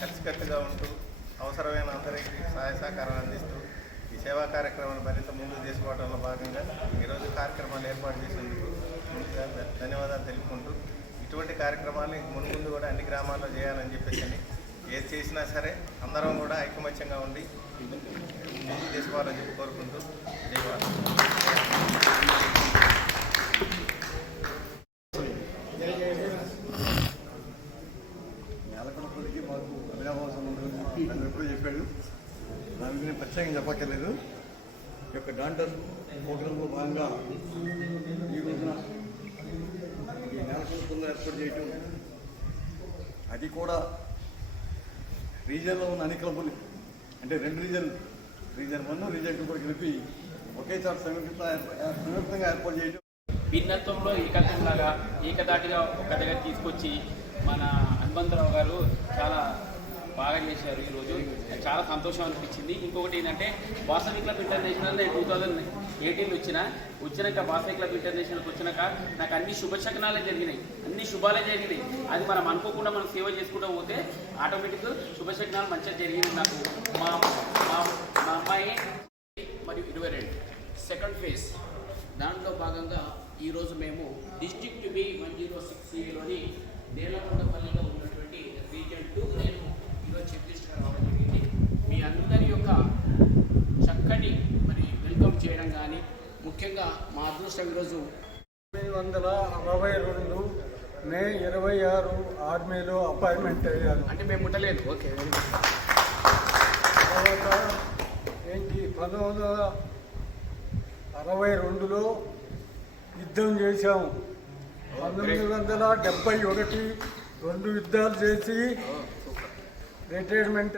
కలిసికట్టుగా ఉంటూ అవసరమైన అందరికీ సహాయ సహకారాలు అందిస్తూ ఈ సేవా కార్యక్రమాన్ని మరింత ముందుకు తీసుకోవడంలో భాగంగా ఈరోజు కార్యక్రమాలు ఏర్పాటు చేసేందుకు ముందుగా ధన్యవాదాలు తెలుపుకుంటూ ఇటువంటి కార్యక్రమాలు ఇంక ముందు ముందు కూడా అన్ని గ్రామాల్లో చేయాలని చెప్పేసి అని ఏది చేసినా సరే అందరం కూడా ఐకమత్యంగా ఉండి ముందుకు తీసుకోవాలని చెప్పి కోరుకుంటూ ధన్యవాదాలు. మాకు ఉండదు ఎప్పుడూ చెప్పాడు దానికి నేను ప్రత్యేకంగా చెప్పక్కర్లేదు. ఈ యొక్క డాంటర్ ప్రోగ్రాంలో భాగంగా ఈ రోజున ఈ నేలకొండపల్లిలో ఏర్పాటు చేయటం అది కూడా రీజన్లో ఉన్న అన్ని క్లబ్బులు అంటే రెండు reason reason one reason two కూడా కలిపి ఒకేసారి సంయుక్త సంయుక్తంగా ఏర్పాటు చేయడం భిన్నత్వంలో ఏకత్వంలాగా ఏకదాటిగా ఒక దగ్గర తీసుకొచ్చి మన హనుమంతరావు గారు చాలా బాగా చేశారు ఈరోజు. నాకు చాలా సంతోషం అనిపించింది. ఇంకొకటి ఏంటంటే బాసవి క్లబ్ ఇంటర్నేషనల్ నేను టూ థౌజండ్ ఎయిటీన్ వచ్చిన వచ్చినాక బాసవి క్లబ్ ఇంటర్నేషనల్కి వచ్చినాక నాకు అన్ని శుభశకనాలే జరిగినాయి. అన్ని శుభాలే జరిగినాయి. అది మనం అనుకోకుండా మనం సేవ చేసుకుంటూ పోతే ఆటోమేటిక్ శుభశకనాలు మంచిగా జరిగింది నాకు. మా మా మా అమ్మాయి మరియు ఇరవై రెండు. సెకండ్ ఫేజ్ దాంట్లో భాగంగా ఈరోజు మేము district B one zero six సిలోని నేలకొండపల్లిలో ఉన్నటువంటి రీజన్ టూ నేను ఈరోజు చీఫ్ మినిస్టర్ రావడం జరిగింది మీ అందరి యొక్క చక్కటి మరి వెల్కమ్ చేయడం కానీ ముఖ్యంగా మా అదృష్టం ఈరోజు తొమ్మిది వందల అరవై రెండు మే ఇరవై ఆరు ఆర్మీలో అపాయింట్మెంట్ అయ్యాను అంటే మేము ముట్టలేదు. Okay very good. తర్వాత ఏంటి? పంతొమ్మిది వందల అరవై రెండులో యుద్ధం చేశాము పంతొమ్మిది వందల డెబ్బై ఒకటి రెండు యుద్ధాలు చేసి రిటైర్మెంట్